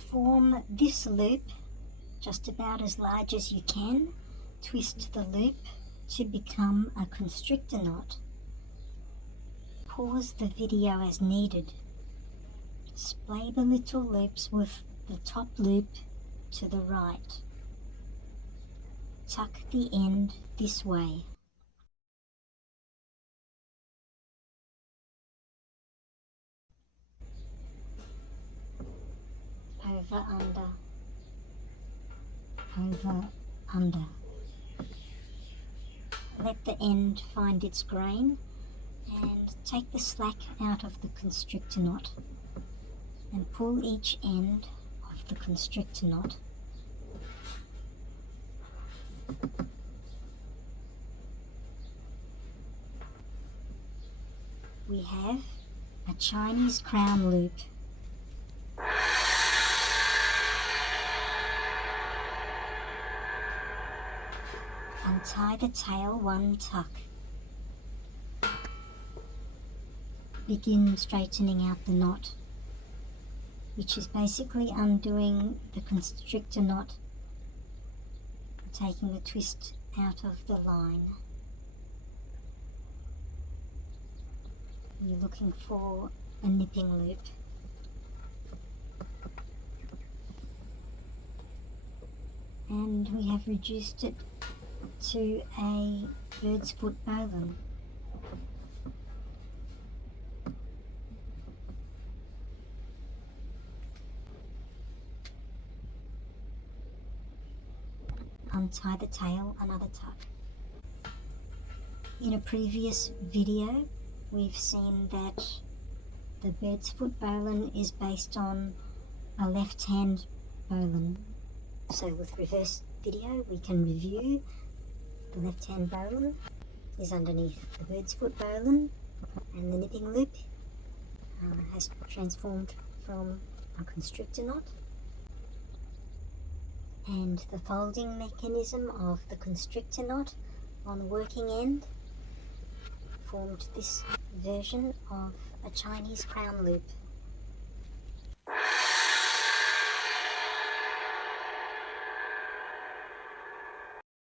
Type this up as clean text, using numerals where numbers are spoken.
form this loop just about as large as you can. Twist the loop to become a constrictor knot. Pause the video as needed. Splay the little loops with the top loop to the right. Tuck the end this way. Over, under, over, under. Let the end find its grain and take the slack out of the constrictor knot and pull each end of the constrictor knot. We have a Chinese crown loop. Untie the tail one tuck. Begin straightening out the knot, which is basically undoing the constrictor knot, taking the twist out of the line. You're looking for a nipping loop. And we have reduced it to a bird's foot bowline. Untie the tail another tuck. In a previous video we've seen that the bird's foot bowline is based on a left hand bowline. So with reverse video we can review. The left hand bowline is underneath the bird's foot bowline, and the nipping loop has transformed from a constrictor knot, and the folding mechanism of the constrictor knot on the working end formed this version of a Chinese crown loop.